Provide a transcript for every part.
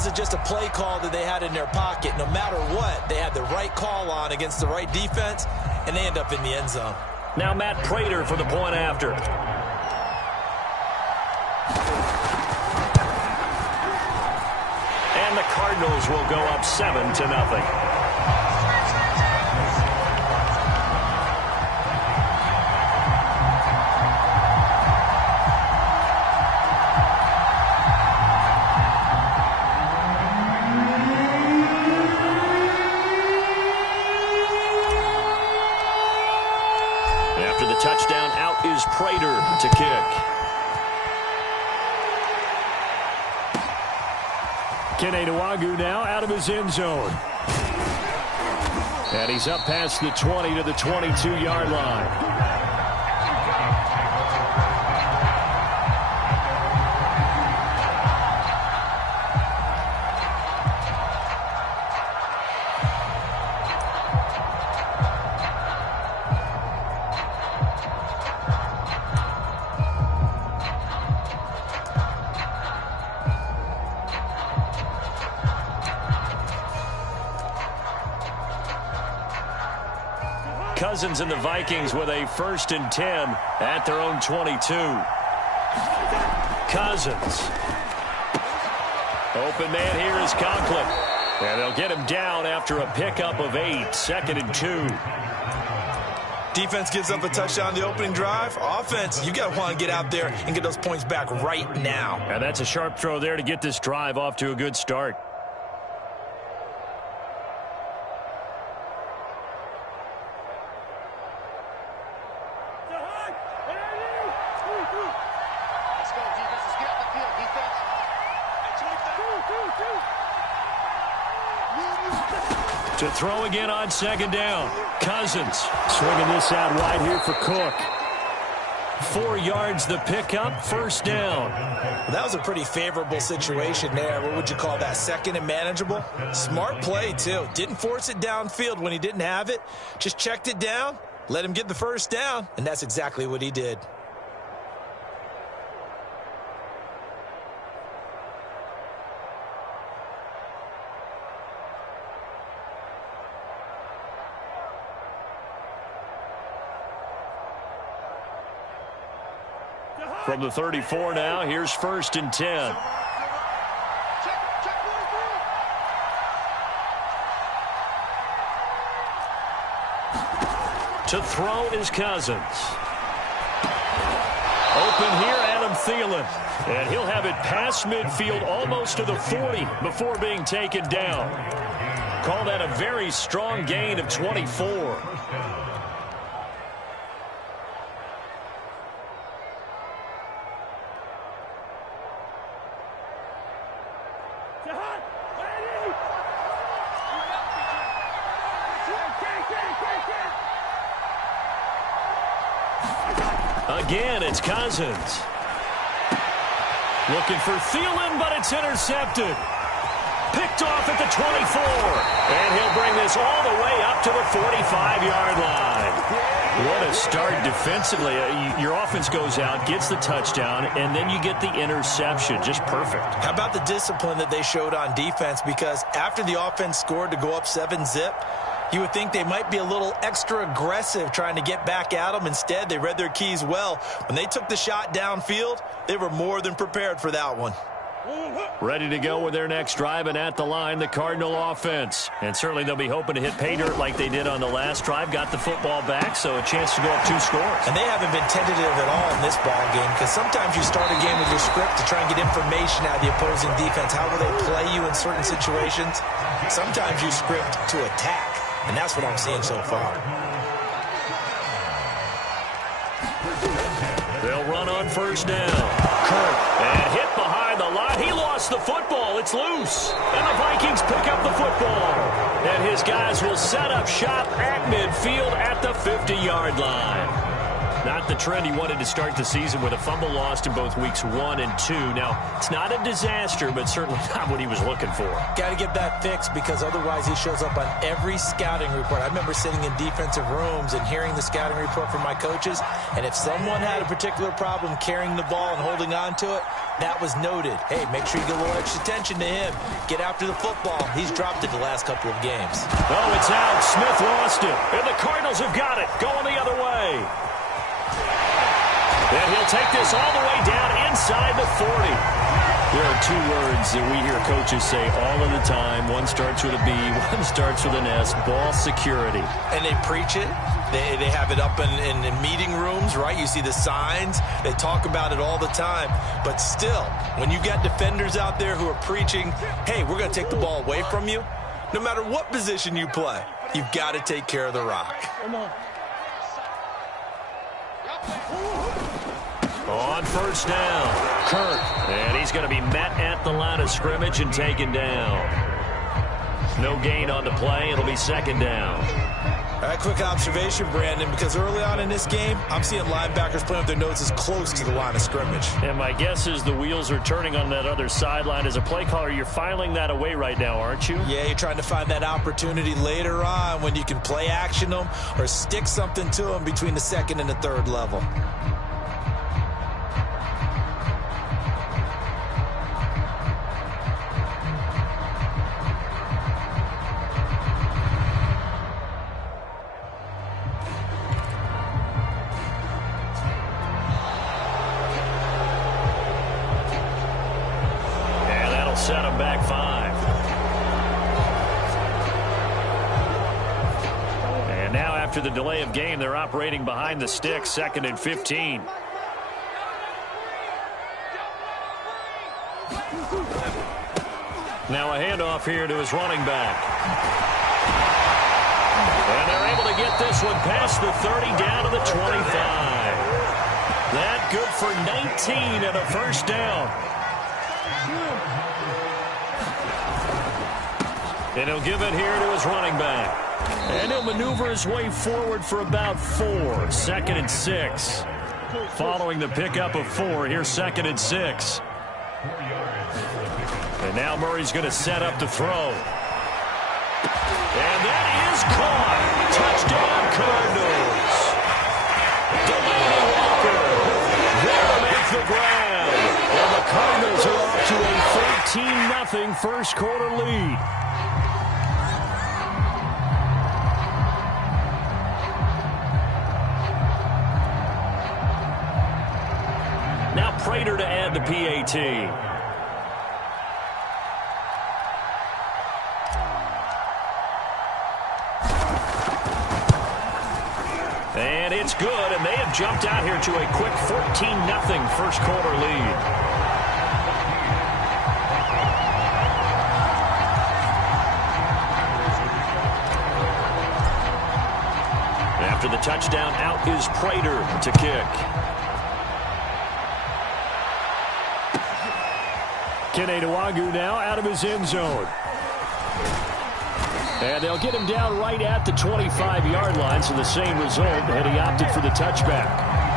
wasn't just a play call that they had in their pocket. No matter what, they had the right call on against the right defense, and they end up in the end zone. Now Matt Prater for the point after. And the Cardinals will go up 7-0. Touchdown, out is Prater to kick. Kene Nwangwu now out of his end zone. And he's up past the 20 to the 22-yard line. Cousins and the Vikings with a 1st and 10 at their own 22. Cousins. Open man here is Conklin. And they'll get him down after a pickup of 8, 2nd and 2. Defense gives up a touchdown the opening drive. Offense, you got to want to get out there and get those points back right now. And that's a sharp throw there to get this drive off to a good start. To throw again on 2nd down. Cousins swinging this out wide here for Cook. 4 yards the pickup, 1st down. Well, that was a pretty favorable situation there. What would you call that? 2nd and manageable? Smart play, too. Didn't force it downfield when he didn't have it. Just checked it down, let him get the 1st down, and that's exactly what he did. From the 34 now, here's 1st and 10. To throw is Cousins. Open here, Adam Thielen. And he'll have it past midfield almost to the 40 before being taken down. Call that a very strong gain of 24. Again, it's Cousins. Looking for Thielen, but it's intercepted. Picked off at the 24. And he'll bring this all the way up to the 45-yard line. What a start defensively. Your offense goes out, gets the touchdown, and then you get the interception. Just perfect. How about the discipline that they showed on defense? Because after the offense scored to go up 7-zip, you would think they might be a little extra aggressive trying to get back at them. Instead, they read their keys well. When they took the shot downfield, they were more than prepared for that one. Ready to go with their next drive, and at the line, the Cardinal offense. And certainly they'll be hoping to hit pay dirt like they did on the last drive. Got the football back, so a chance to go up 2 scores. And they haven't been tentative at all in this ball game, because sometimes you start a game with your script to try and get information out of the opposing defense. How will they play you in certain situations? Sometimes you script to attack. And that's what I'm seeing so far. They'll run on 1st down. Kirk, and hit behind the line. He lost the football. It's loose. And the Vikings pick up the football. And his guys will set up shop at midfield at the 50-yard line. Not the trend he wanted to start the season with a fumble lost in both weeks 1 and 2. Now, it's not a disaster, but certainly not what he was looking for. Got to get that fixed because otherwise he shows up on every scouting report. I remember sitting in defensive rooms and hearing the scouting report from my coaches, and if someone had a particular problem carrying the ball and holding on to it, that was noted. Hey, make sure you get a little extra attention to him. Get after the football. He's dropped it the last couple of games. Oh, it's out. Smith lost it. And the Cardinals have got it. Going the other way. And he'll take this all the way down inside the 40. There are two words that we hear coaches say all of the time. One starts with a B, one starts with an S, ball security. And they preach it. They have it up in meeting rooms, right? You see the signs. They talk about it all the time. But still, when you got defenders out there who are preaching, hey, we're going to take the ball away from you, no matter what position you play, you've got to take care of the rock. Come on. On first down, Kirk. And he's going to be met at the line of scrimmage and taken down. No gain on the play. It'll be second down. All right, quick observation, Brandon, because early on in this game, I'm seeing linebackers playing with their noses close to the line of scrimmage. And my guess is the wheels are turning on that other sideline. As a play caller, you're filing that away right now, aren't you? Yeah, you're trying to find that opportunity later on when you can play action them or stick something to them between the second and the third level. Set him back 5. And now after the delay of game, they're operating behind the sticks, 2nd and 15. Now a handoff here to his running back. And they're able to get this one past the 30 down to the 25. That good for 19 and a first down. And he'll give it here to his running back. And he'll maneuver his way forward for about 4. 2nd and 6. Following the pickup of 4, here's 2nd and 6. And now Murray's going to set up to throw. And that is caught. Touchdown, Cardinals. Delaney Walker there to make the grab. And the Cardinals are off to a 13-0 first quarter lead. Now Prater to add the PAT. And it's good, and they have jumped out here to a quick 14-0 first quarter lead. After the touchdown, out is Prater to kick. Kene Nwangwu now out of his end zone. And they'll get him down right at the 25-yard line, so the same result, and he opted for the touchback.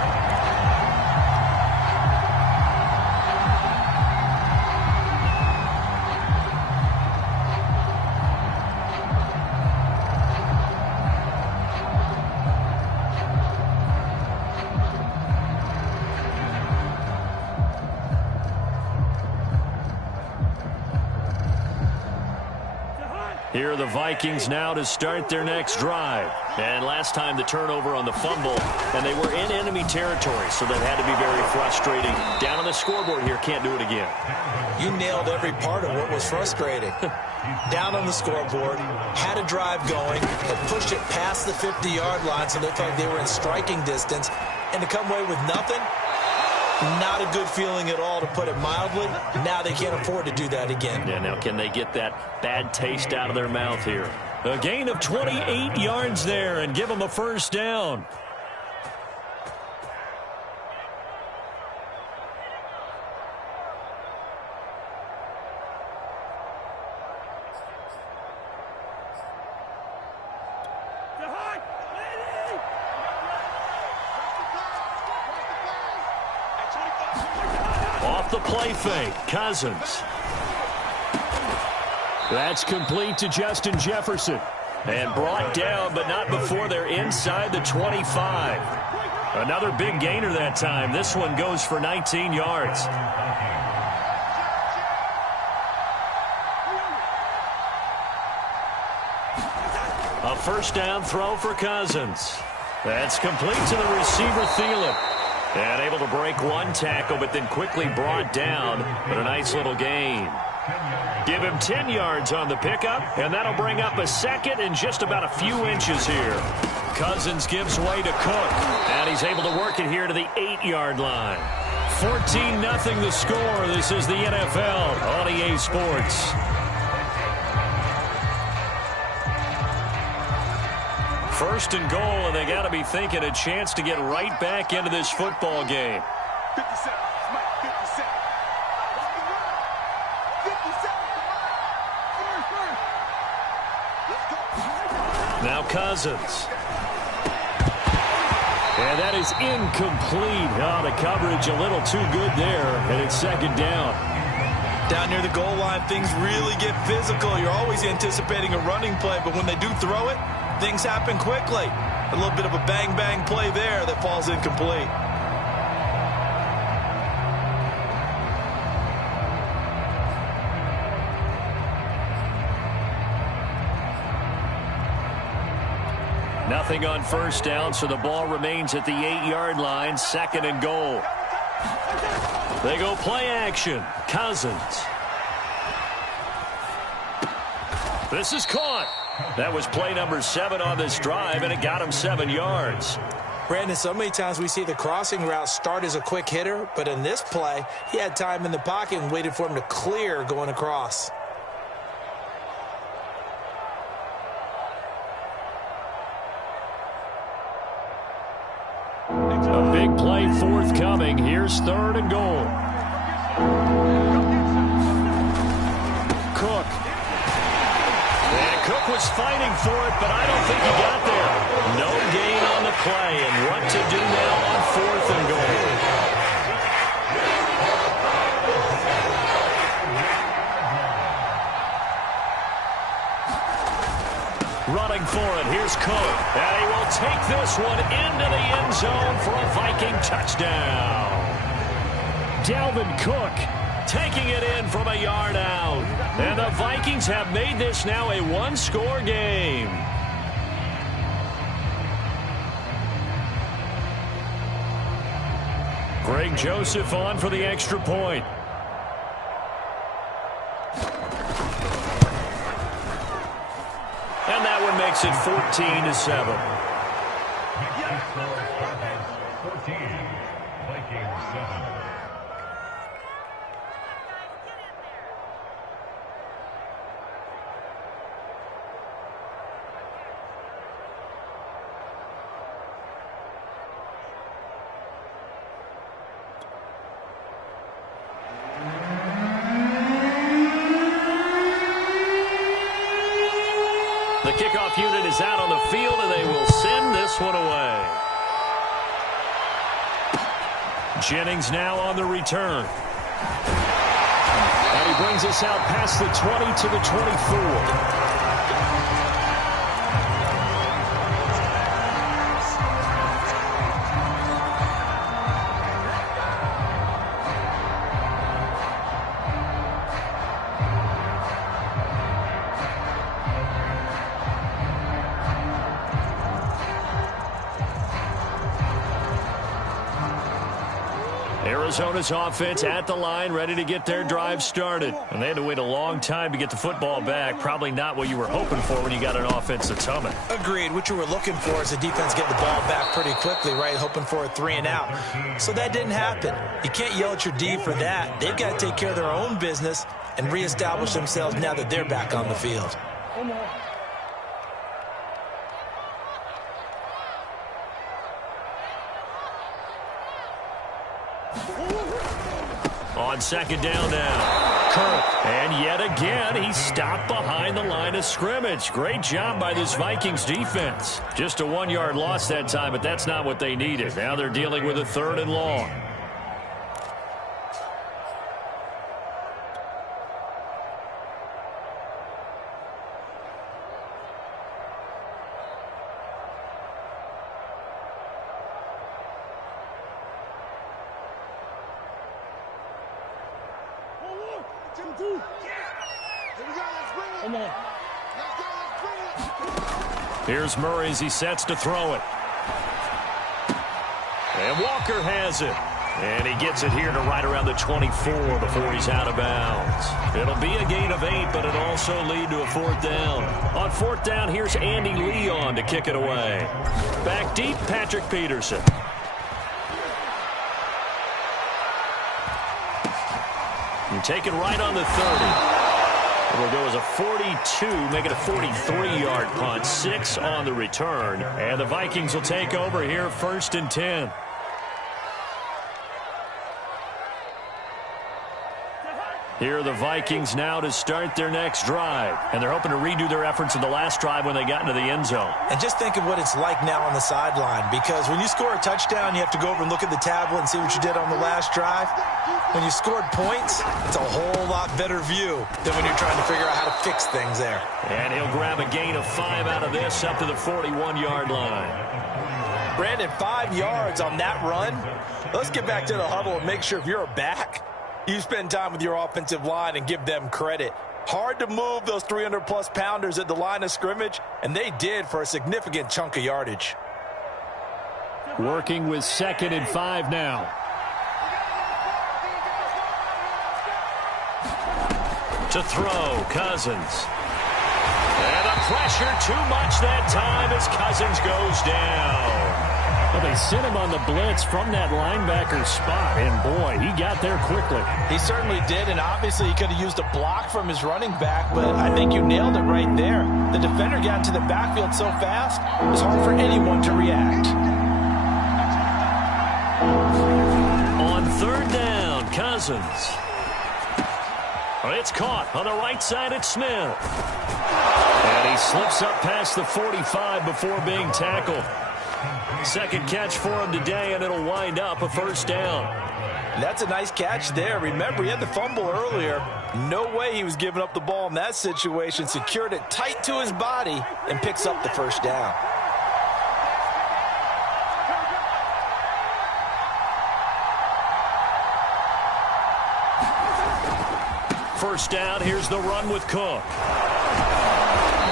Here are the Vikings now to start their next drive. And last time the turnover on the fumble, and they were in enemy territory, so that had to be very frustrating. Down on the scoreboard here, can't do it again. You nailed every part of what was frustrating. Down on the scoreboard, had a drive going, but pushed it past the 50-yard line, so they felt like they were in striking distance, and to come away with nothing, not a good feeling at all, to put it mildly. Now they can't afford to do that again. Yeah, now can they get that bad taste out of their mouth here? A gain of 28 yards there and give them a first down. the play fake. Cousins. That's complete to Justin Jefferson. And brought down, but not before they're inside the 25. Another big gainer that time. This one goes for 19 yards. A first down throw for Cousins. That's complete to the receiver, Thielen. And able to break one tackle, but then quickly brought down. But a nice little gain. Give him 10 yards on the pickup, and that'll bring up a second and just about a few inches here. Cousins gives way to Cook, and he's able to work it here to the 8-yard line. 14-0 the score. This is the NFL on EA Sports. First and goal, and they got to be thinking a chance to get right back into this football game. 57. Now Cousins. And that is incomplete. Oh, the coverage a little too good there, and it's second down. Down near the goal line, things really get physical. You're always anticipating a running play, but when they do throw it, things happen quickly. A little bit of a bang-bang play there that falls incomplete. Nothing on first down, so the ball remains at the 8-yard line, second and goal. They go play action. Cousins. This is caught. That was play number 7 on this drive, and it got him 7 yards. Brandon, so many times we see the crossing route start as a quick hitter, but in this play, he had time in the pocket and waited for him to clear going across. A big play forthcoming. Here's third and goal. Cook. And Cook was fighting for it, but I don't think he got there. No gain on the play, and what to do now on fourth and goal. Running for it, here's Cook. And he will take this one into the end zone for a Viking touchdown. Dalvin Cook taking it in from a yard out. And the Vikings have made this now a one-score game. Greg Joseph on for the extra point. And that one makes it 14-7. 14, Vikings 7. The kickoff unit is out on the field, and they will send this one away. Jennings now on the return. And he brings us out past the 20 to the 24. Arizona's offense at the line, ready to get their drive started. And they had to wait a long time to get the football back. Probably not what you were hoping for when you got an offense that's humming. Agreed. What you were looking for is the defense getting the ball back pretty quickly, right? Hoping for a 3 and out. So that didn't happen. You can't yell at your D for that. They've got to take care of their own business and reestablish themselves now that they're back on the field. On second down now, Kirk. And yet again, he stopped behind the line of scrimmage. Great job by this Vikings defense. Just a 1-yard loss that time, but that's not what they needed. Now they're dealing with a 3rd and long. Here's Murray as he sets to throw it. And Walker has it. And he gets it here to right around the 24 before he's out of bounds. It'll be a gain of 8, but it'll also lead to a 4th down. On 4th down, here's Andy Leon to kick it away. Back deep, Patrick Peterson. And take it right on the 30. It'll go as a 42, make it a 43-yard punt. 6 on the return. And the Vikings will take over here, 1st and 10. Here are the Vikings now to start their next drive. And they're hoping to redo their efforts in the last drive when they got into the end zone. And just think of what it's like now on the sideline, because when you score a touchdown, you have to go over and look at the tablet and see what you did on the last drive. When you scored points, it's a whole lot better view than when you're trying to figure out how to fix things there. And he'll grab a gain of 5 out of this up to the 41-yard line. Brandon, 5 yards on that run. Let's get back to the huddle and make sure if you're a back, you spend time with your offensive line and give them credit. Hard to move those 300-plus pounders at the line of scrimmage, and they did for a significant chunk of yardage. Working with 2nd and 5 now. To throw, Cousins. And the pressure too much that time as Cousins goes down. Well, they sent him on the blitz from that linebacker spot, and boy, he got there quickly. He certainly did, and obviously he could have used a block from his running back, but I think you nailed it right there. The defender got into the backfield so fast, it was hard for anyone to react. On 3rd down, Cousins. It's caught on the right side at Smith. And he slips up past the 45 before being tackled. 2nd catch for him today, and it'll wind up a 1st down. That's a nice catch there. Remember, he had the fumble earlier. No way he was giving up the ball in that situation. Secured it tight to his body and picks up the 1st down. First down, here's the run with Cook.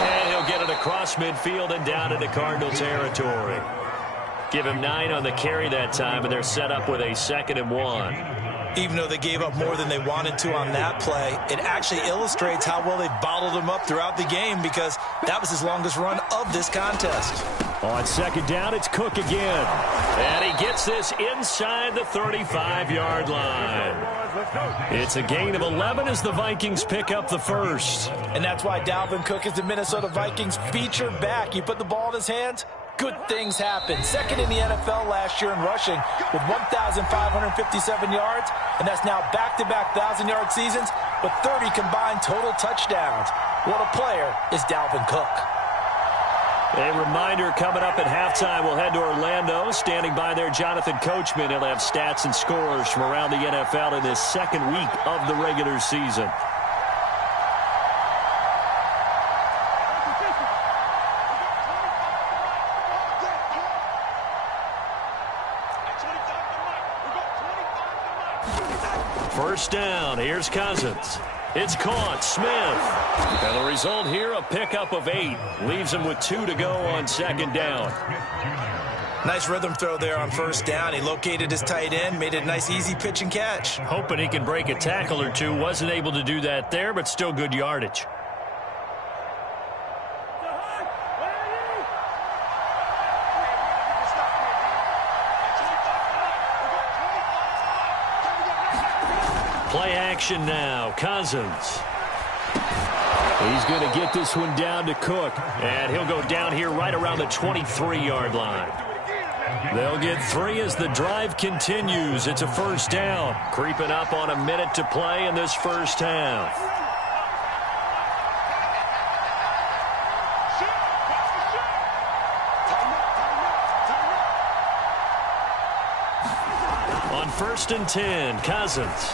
And he'll get it across midfield and down into Cardinal territory. Give him 9 on the carry that time, and they're set up with a 2nd and 1. Even though they gave up more than they wanted to on that play, it actually illustrates how well they bottled him up throughout the game, because that was his longest run of this contest. On 2nd down, it's Cook again. And he gets this inside the 35-yard line. It's a gain of 11 as the Vikings pick up the 1st. And that's why Dalvin Cook is the Minnesota Vikings featured back. You put the ball in his hands, good things happen. 2nd in the NFL last year in rushing with 1,557 yards, and that's now back-to-back 1,000-yard seasons with 30 combined total touchdowns. What a player is Dalvin Cook. A reminder, coming up at halftime, we'll head to Orlando. Standing by there, Jonathan Coachman. He'll have stats and scores from around the NFL in this 2nd week of the regular season. First down, here's Cousins. It's caught, Smith. And the result here, a pickup of 8. Leaves him with 2 to go on 2nd down. Nice rhythm throw there on 1st down. He located his tight end, made it a nice easy pitch and catch. Hoping he can break a tackle or two. Wasn't able to do that there, but still good yardage. Play action now. Cousins. He's going to get this one down to Cook. And he'll go down here right around the 23-yard line. They'll get 3 as the drive continues. It's a 1st down. Creeping up on a minute to play in this 1st half. On 1st and 10, Cousins.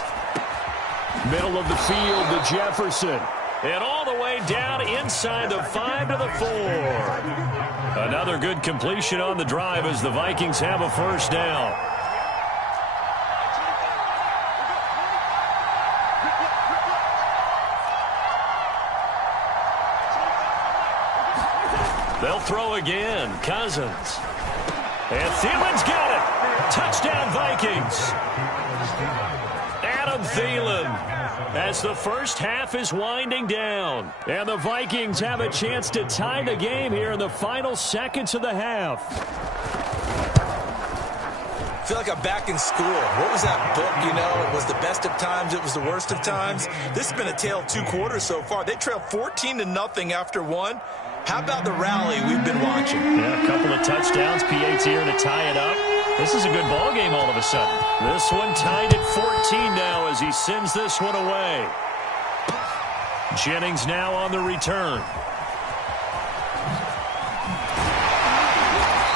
Middle of the field to Jefferson. And all the way down inside the 5 to the 4. Another good completion on the drive as the Vikings have a 1st down. They'll throw again. Cousins. And Thielen's got it. Touchdown, Vikings. Adam Thielen, as the first half is winding down. And the Vikings have a chance to tie the game here in the final seconds of the half. I feel like I'm back in school. What was that book, you know? It was the best of times. It was the worst of times. This has been a tale of two quarters so far. They trailed 14-0 after one. How about the rally we've been watching? Yeah, a couple of touchdowns. PAT here to tie it up. This is a good ball game all of a sudden. This one tied at 14 now as he sends this one away. Jennings now on the return.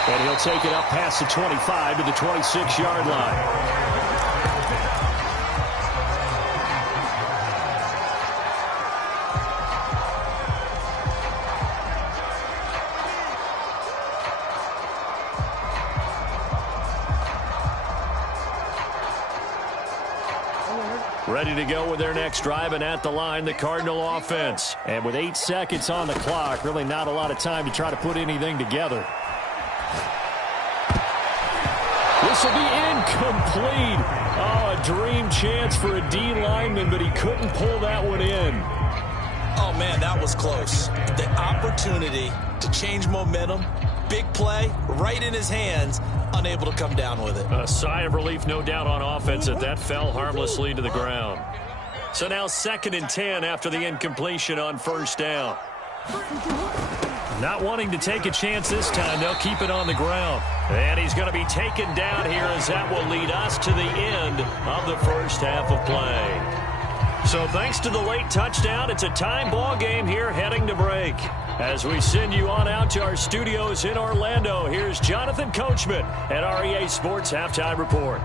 And he'll take it up past the 25 to the 26-yard line. Ready to go with their next drive, and at the line, the Cardinal offense. And with 8 seconds on the clock, really not a lot of time to try to put anything together. This will be incomplete. Oh, a dream chance for a D lineman, but he couldn't pull that one in. Oh, man, that was close. The opportunity to change momentum, big play, right in his hands, unable to come down with it. A sigh of relief, no doubt, on offense that fell harmlessly to the ground. So now 2nd and 10 after the incompletion on first down. Not wanting to take a chance this time, they'll keep it on the ground. And he's going to be taken down here as that will lead us to the end of the first half of play. So thanks to the late touchdown, it's a time ball game here heading to break. As we send you on out to our studios in Orlando, here's Jonathan Coachman at REA Sports Halftime Report.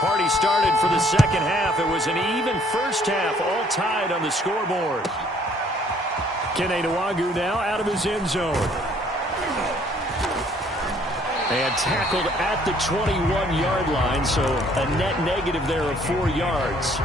Party started for the second half. It was an even first half, all tied on the scoreboard. Kene Nwagu now out of his end zone. And tackled at the 21-yard line, so a net negative there of 4 yards.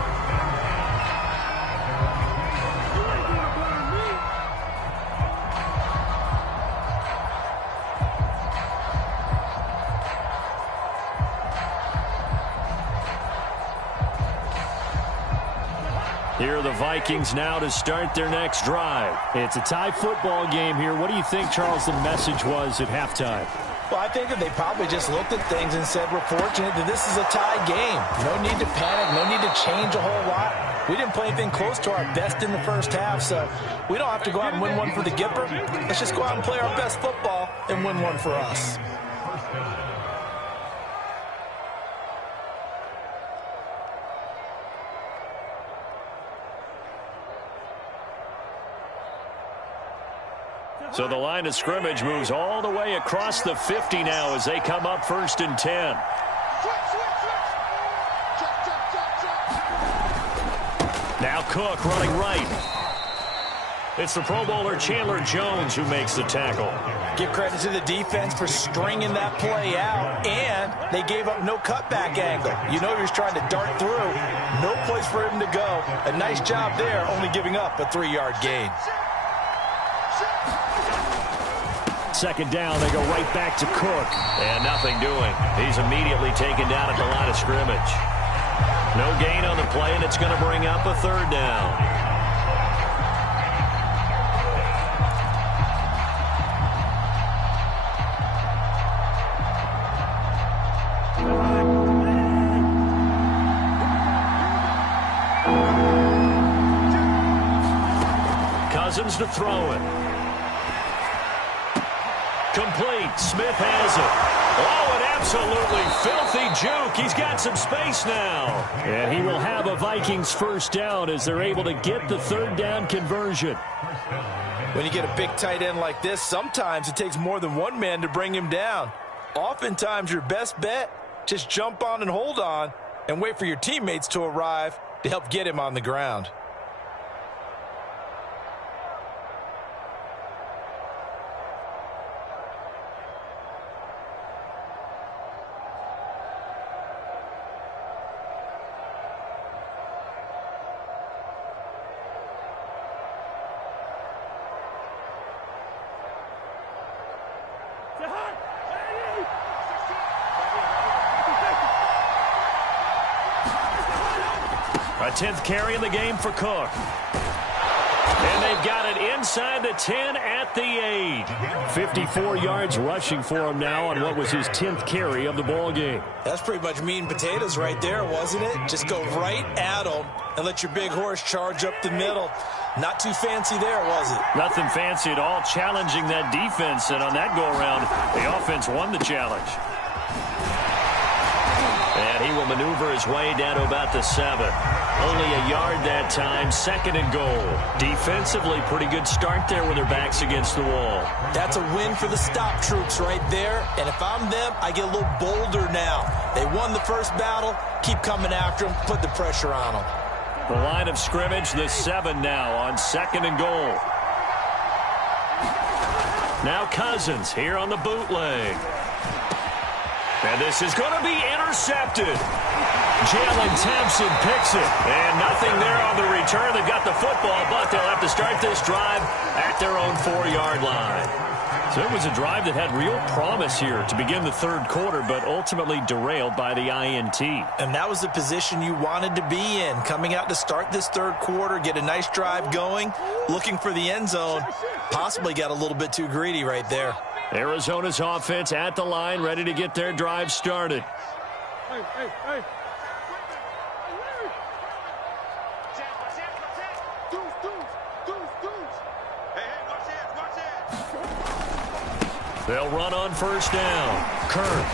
Here are the Vikings now to start their next drive. It's a tie football game here. What do you think, Charles, the message was at halftime? Well, I think that they probably just looked at things and said, we're fortunate that this is a tie game. No need to panic. No need to change a whole lot. We didn't play anything close to our best in the first half, so we don't have to go out and win one for the Gipper. Let's just go out and play our best football and win one for us. So the line of scrimmage moves all the way across the 50 now as they come up 1st and 10. Now Cook running right. It's the Pro Bowler Chandler Jones who makes the tackle. Give credit to the defense for stringing that play out, and they gave up no cutback angle. You know he was trying to dart through. No place for him to go. A nice job there, only giving up a 3-yard gain. 2nd down, they go right back to Cook. And nothing doing. He's immediately taken down at the line of scrimmage. No gain on the play, and it's going to bring up a 3rd down. Cousins to throw it. Complete. Smith has it. Oh, an absolutely filthy juke. He's got some space now. And he will have a Vikings first down as they're able to get the 3rd down conversion. When you get a big tight end like this, sometimes it takes more than one man to bring him down. Oftentimes, your best bet, just jump on and hold on and wait for your teammates to arrive to help get him on the ground. A 10th carry in the game for Cook. And they've got it inside the 10 at the 8. 54 yards rushing for him now on what was his 10th carry of the ball game. That's pretty much meat and potatoes right there, wasn't it? Just go right at them and let your big horse charge up the middle. Not too fancy there, was it? Nothing fancy at all, challenging that defense. And on that go-around, the offense won the challenge. And he will maneuver his way down to about the 7. Only a yard that time, 2nd and goal. Defensively, pretty good start there with their backs against the wall. That's a win for the stop troops right there. And if I'm them, I get a little bolder now. They won the first battle. Keep coming after them. Put the pressure on them. The line of scrimmage, the 7 now on 2nd and goal. Now Cousins here on the bootleg. And this is going to be intercepted. Jalen Thompson picks it. And nothing there on the return. They've got the football, but they'll have to start this drive at their own 4-yard line. So it was a drive that had real promise here to begin the 3rd quarter, but ultimately derailed by the INT. And that was the position you wanted to be in. Coming out to start this 3rd quarter, get a nice drive going, looking for the end zone. Possibly got a little bit too greedy right there. Arizona's offense at the line, ready to get their drive started. Hey. They'll run on 1st down. Kirk.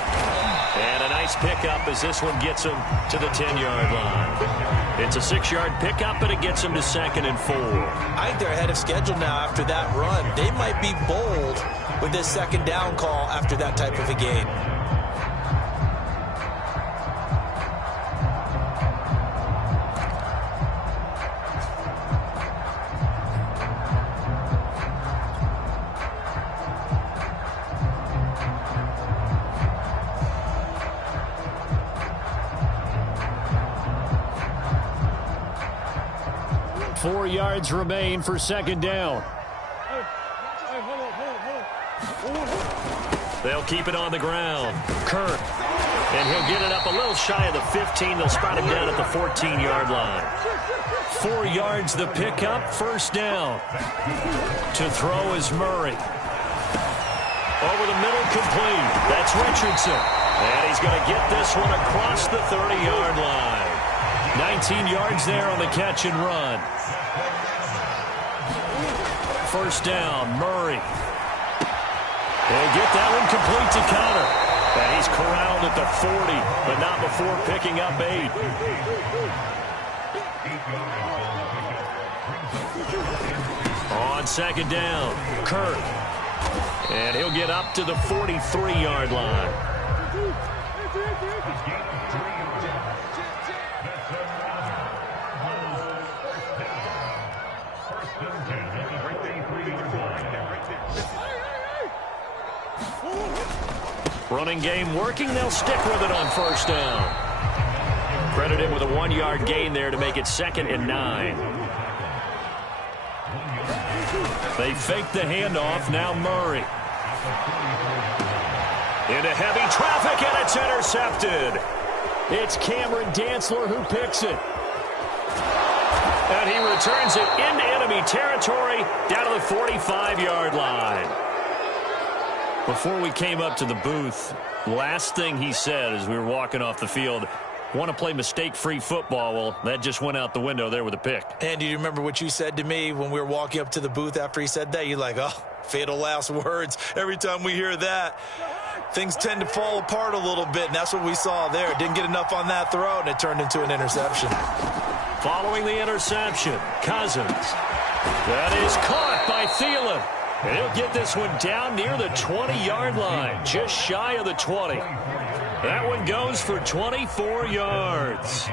And a nice pickup as this one gets him to the 10-yard line. It's a 6-yard pickup, but it gets him to 2nd and 4. I think they're ahead of schedule now after that run. They might be bold with this 2nd down call after that type of a game. Four yards remain for 2nd down. They'll keep it on the ground. Kirk. And he'll get it up a little shy of the 15. They'll spot him down at the 14-yard line. 4 yards the pickup, 1st down. To throw is Murray. Over the middle, complete. That's Richardson. And he's going to get this one across the 30-yard line. 19 yards there on the catch and run. 1st down, Murray. They'll get that one complete to Connor. And he's corralled at the 40, but not before picking up 8. On 2nd down, Kirk. And he'll get up to the 43-yard line. Running game working. They'll stick with it on 1st down. Credit him with a 1-yard gain there to make it 2nd and 9. They fake the handoff. Now Murray. Into heavy traffic, and it's intercepted. It's Cameron Dantzler who picks it. And he returns it into enemy territory down to the 45-yard line. Before we came up to the booth, last thing he said as we were walking off the field, want to play mistake-free football. Well, that just went out the window there with a pick. And do you remember what you said to me when we were walking up to the booth after he said that? You're like, oh, fatal last words. Every time we hear that, things tend to fall apart a little bit, and that's what we saw there. Didn't get enough on that throw, and it turned into an interception. Following the interception, Cousins. That is caught by Thielen. And he'll get this one down near the 20-yard line, just shy of the 20. That one goes for 24 yards.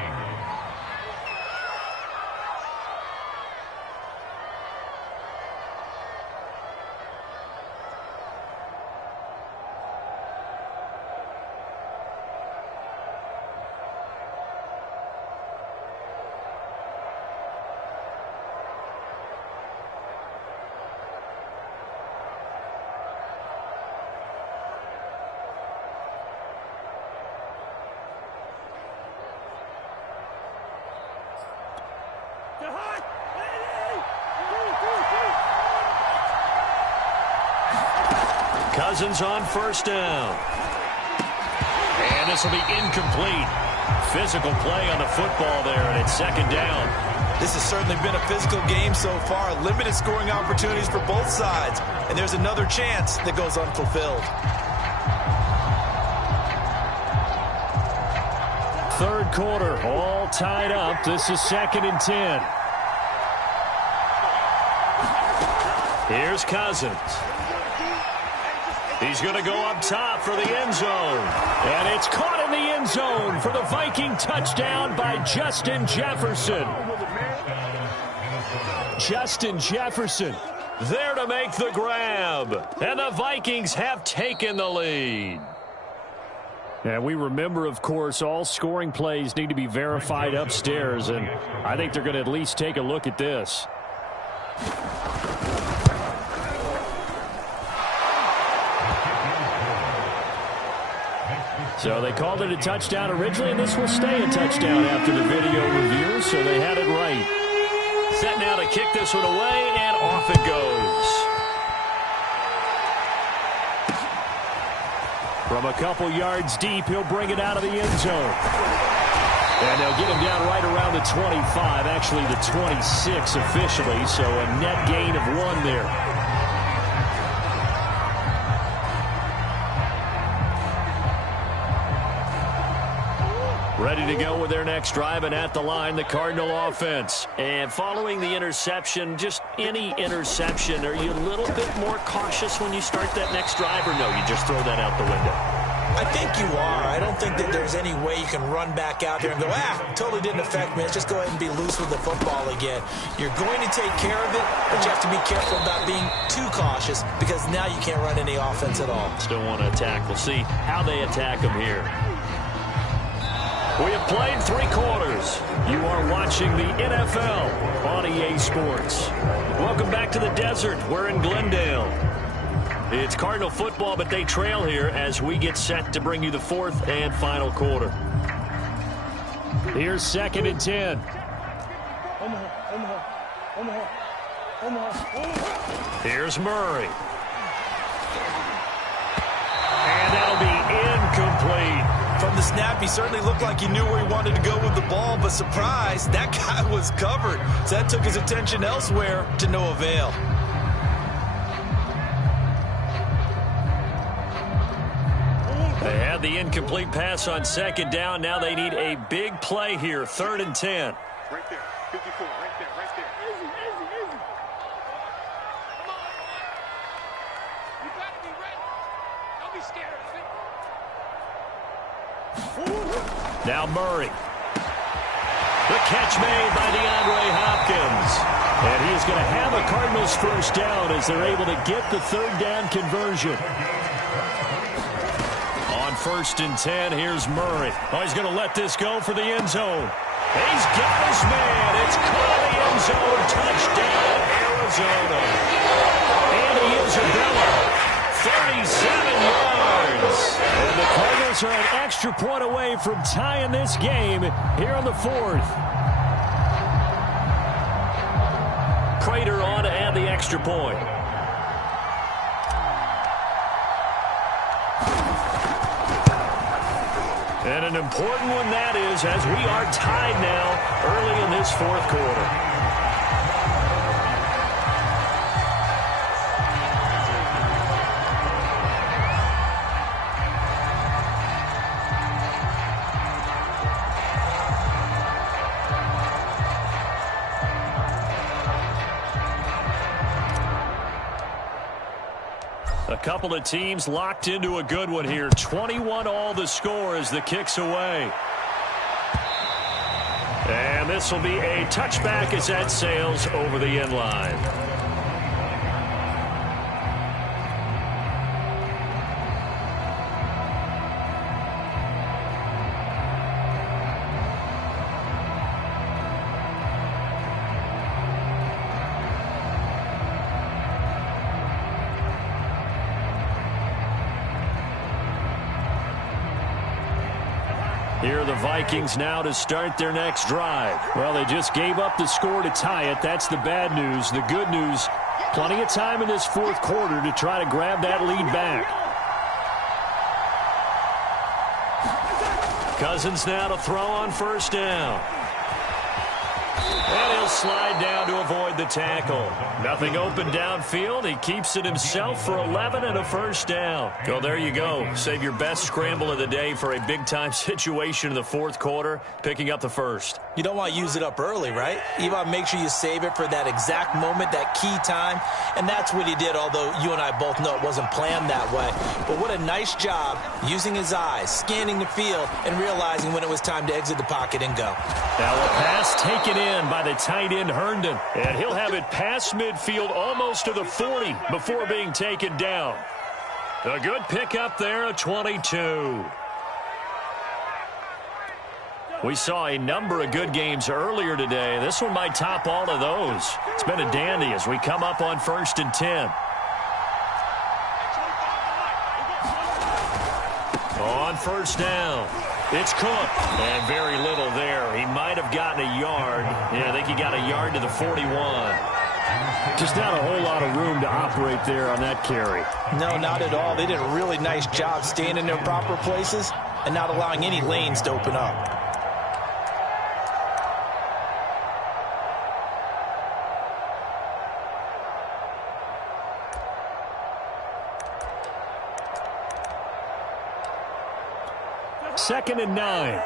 Cousins on first down. And this will be incomplete. Physical play on the football there, and it's second down. This has certainly been a physical game so far. Limited scoring opportunities for both sides. And there's another chance that goes unfulfilled. Third quarter, all tied up. This is 2nd and 10. Here's Cousins. He's going to go up top for the end zone. And it's caught in the end zone for the Viking touchdown by Justin Jefferson. Justin Jefferson there to make the grab. And the Vikings have taken the lead. And we remember, of course, all scoring plays need to be verified upstairs. And I think they're going to at least take a look at this. So they called it a touchdown originally, and this will stay a touchdown after the video review, so they had it right. Set now to kick this one away, and off it goes. From a couple yards deep, he'll bring it out of the end zone. And they'll get him down right around the 25, actually the 26 officially, so a net gain of 1 there. Ready to go with their next drive, and at the line, the Cardinal offense. And following the interception, just any interception, are you a little bit more cautious when you start that next drive, or no, you just throw that out the window? I think you are. I don't think that there's any way you can run back out there and go, totally didn't affect me. Let's just go ahead and be loose with the football again. You're going to take care of it, but you have to be careful about being too cautious because now you can't run any offense at all. Still want to attack. We'll see how they attack them here. We have played 3 quarters. You are watching the NFL on EA Sports. Welcome back to the desert. We're in Glendale. It's Cardinal football, but they trail here as we get set to bring you the 4th and final quarter. Here's 2nd and 10. Here's Murray. And that'll be incomplete. From the snap, he certainly looked like he knew where he wanted to go with the ball, but surprise, that guy was covered. So that took his attention elsewhere to no avail. They had the incomplete pass on 2nd down. Now they need a big play here, 3rd and 10. Right there, 54, right there, right there. Easy, easy, easy. Come on. You got to be ready. Don't be scared. Now Murray. The catch made by DeAndre Hopkins. And he is going to have a Cardinals first down as they're able to get the 3rd down conversion. On 1st and 10, here's Murray. Oh, he's going to let this go for the end zone. He's got his man. It's caught in the end zone. Touchdown, Arizona. Andy Isabella, 37 yards. And the Cardinals are an extra point away from tying this game here on the 4th. Prater on to add the extra point. And an important one that is, as we are tied now early in this 4th quarter. A couple of teams locked into a good one here. 21 all the score as the kick's away. And this will be a touchback as that sails over the end line. Here are the Vikings now to start their next drive. Well, they just gave up the score to tie it. That's the bad news. The good news, plenty of time in this 4th quarter to try to grab that lead back. Cousins now to throw on first down. And he'll slide down to avoid the tackle. Nothing open downfield. He keeps it himself for 11 and a first down. Well, there you go. Save your best scramble of the day for a big-time situation in the fourth quarter, picking up the first. You don't want to use it up early, right? You want to make sure you save it for that exact moment, that key time. And that's what he did, although you and I both know it wasn't planned that way. But what a nice job using his eyes, scanning the field, and realizing when it was time to exit the pocket and go. Now a pass taken in by the tight end Herndon. And he'll have it past midfield almost to the 40 before being taken down. A good pickup there, a 22. We saw a number of good games earlier today. This one might top all of those. It's been a dandy as we come up on 1st and 10. On first down, it's Cook. And very little there. He might have gotten a yard. Yeah, I think he got a yard to the 41. Just not a whole lot of room to operate there on that carry. No, not at all. They did a really nice job staying in their proper places and not allowing any lanes to open up. Second and 9.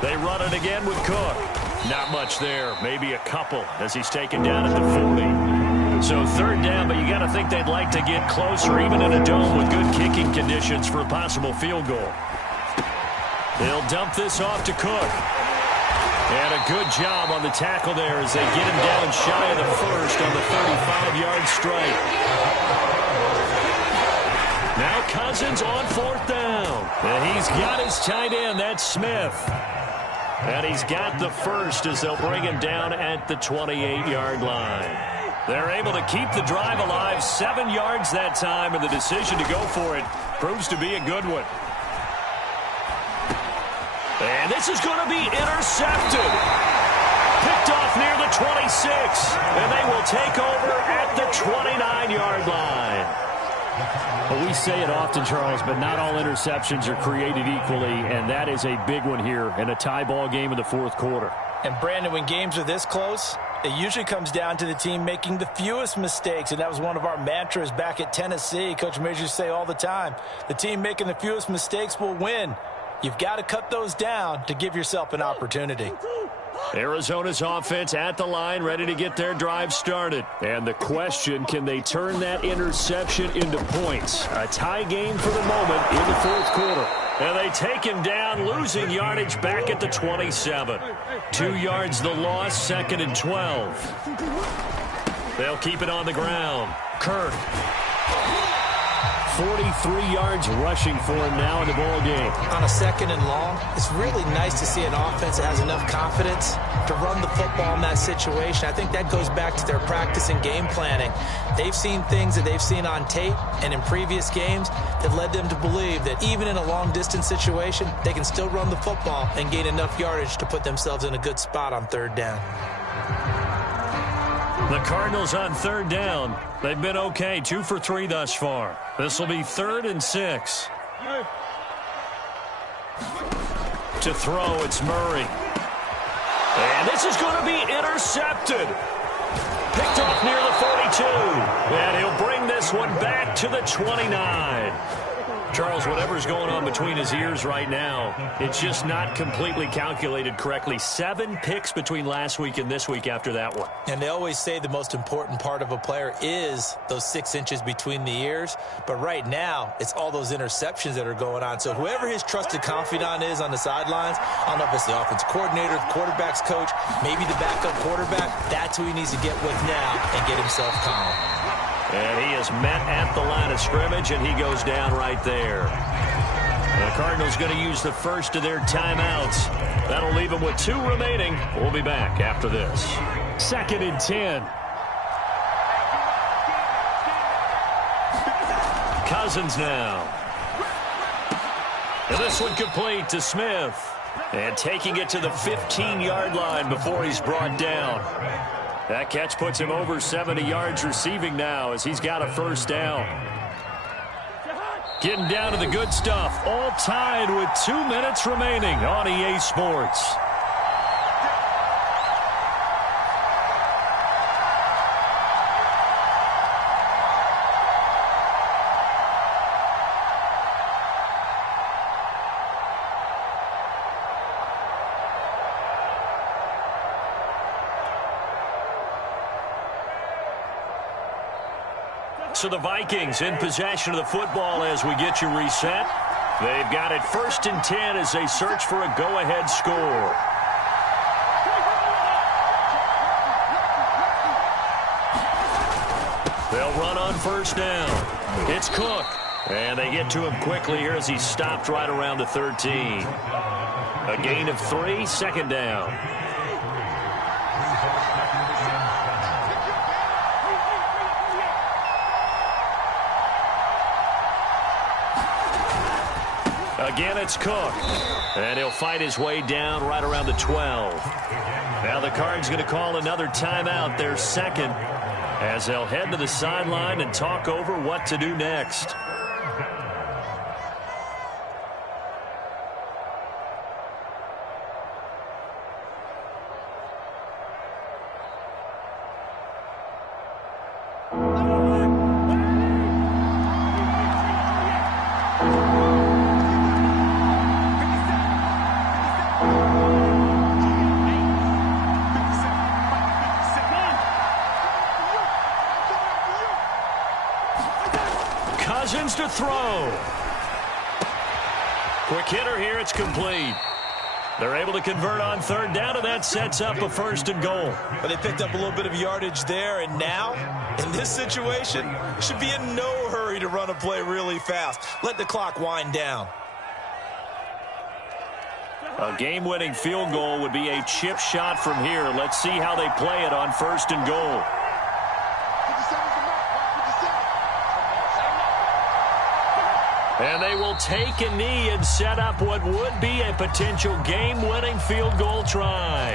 They run it again with Cook. Not much there. Maybe a couple as he's taken down at the 40. So third down, but you got to think they'd like to get closer, even in a dome with good kicking conditions for a possible field goal. They'll dump this off to Cook. And a good job on the tackle there as they get him down shy of the first on the 35-yard strike. Now Cousins on fourth down. And he's got his tight end. That's Smith. And he's got the first as they'll bring him down at the 28-yard line. They're able to keep the drive alive, 7 yards that time, and the decision to go for it proves to be a good one. And this is going to be intercepted. Picked off near the 26. And they will take over at the 29-yard line. Well, we say it often, Charles, but not all interceptions are created equally, and that is a big one here in a tie ball game in the fourth quarter. And, Brandon, when games are this close, it usually comes down to the team making the fewest mistakes, and that was one of our mantras back at Tennessee. Coach Mears used to say all the time, the team making the fewest mistakes will win. You've got to cut those down to give yourself an opportunity. Arizona's offense at the line, ready to get their drive started. And the question, can they turn that interception into points? A tie game for the moment in the fourth quarter. And they take him down, losing yardage back at the 27. 2 yards the loss, 2nd and 12. They'll keep it on the ground. Kirk. 43 yards rushing for him now in the ball game. On a 2nd and long, it's really nice to see an offense that has enough confidence to run the football in that situation. I think that goes back to their practice and game planning. They've seen things that they've seen on tape and in previous games that led them to believe that even in a long-distance situation, they can still run the football and gain enough yardage to put themselves in a good spot on third down. The Cardinals on third down. They've been okay, 2 for 3 thus far. This will be 3rd and 6. To throw, it's Murray. And this is going to be intercepted. Picked off near the 42. And he'll bring this one back to the 29. Charles, whatever's going on between his ears right now, it's just not completely calculated correctly. 7 picks between last week and this week after that one. And they always say the most important part of a player is those 6 inches between the ears. But right now, it's all those interceptions that are going on. So whoever his trusted confidant is on the sidelines, I don't know if it's the offensive coordinator, the quarterback's coach, maybe the backup quarterback, that's who he needs to get with now and get himself calm. And he is met at the line of scrimmage, and he goes down right there. The Cardinals going to use the first of their timeouts. That'll leave them with 2 remaining. We'll be back after this. 2nd and 10. Cousins now. And this one complete to Smith. And taking it to the 15-yard line before he's brought down. That catch puts him over 70 yards receiving now as he's got a first down. Getting down to the good stuff. All tied with 2 minutes remaining on EA Sports. So the Vikings in possession of the football as we get you reset. They've got it 1st and 10 as they search for a go-ahead score. They'll run on first down. It's Cook. And they get to him quickly here as he's stopped right around the 13. A gain of 3, second down. Again, it's Cook. And he'll fight his way down right around the 12. Now the Cards going to call another timeout, their second, as they'll head to the sideline and talk over what to do next. To throw. Quick hitter here. It's complete. They're able to convert on third down, and that sets up a 1st and goal. But they picked up a little bit of yardage there, and now, in this situation, should be in no hurry to run a play really fast. Let the clock wind down. A game-winning field goal would be a chip shot from here. Let's see how they play it on 1st and goal. And they will take a knee and set up what would be a potential game-winning field goal try.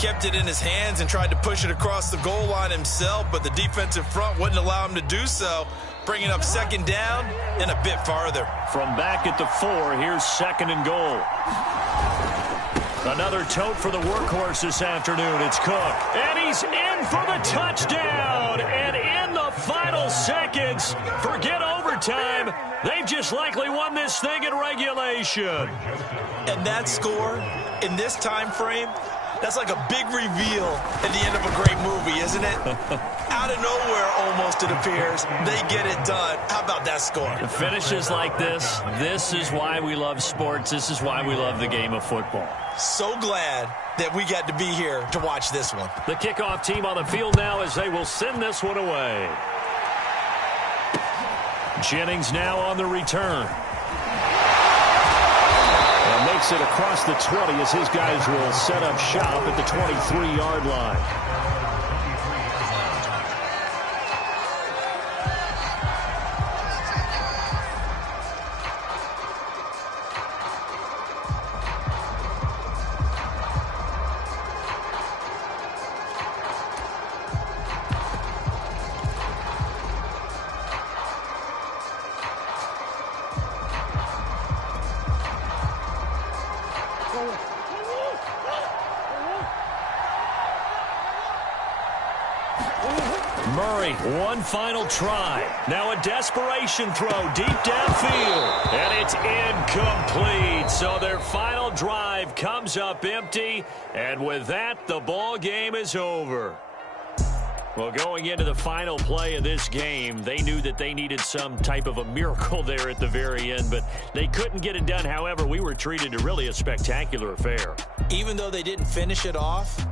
Kept it in his hands and tried to push it across the goal line himself, but the defensive front wouldn't allow him to do so, bringing up 2nd down and a bit farther. From back at the 4, here's 2nd and goal. Another tote for the workhorse this afternoon. It's Cook. And he's in for the touchdown. And in the final seconds, forget overtime, they've just likely won this thing in regulation. And that score, in this time frame, that's like a big reveal at the end of a great movie, isn't it? Out of nowhere, almost, it appears. They get it done. How about that score? The finishes like this is why we love sports. This is why we love the game of football. So glad that we got to be here to watch this one. The kickoff team on the field now as they will send this one away. Jennings now on the return. And makes it across the 20 as his guys will set up shop at the 23-yard line. Murray, one final try. Now a desperation throw deep downfield. And it's incomplete. So their final drive comes up empty. And with that, the ball game is over. Well, going into the final play of this game, they knew that they needed some type of a miracle there at the very end, but they couldn't get it done. However, we were treated to really a spectacular affair. Even though they didn't finish it off,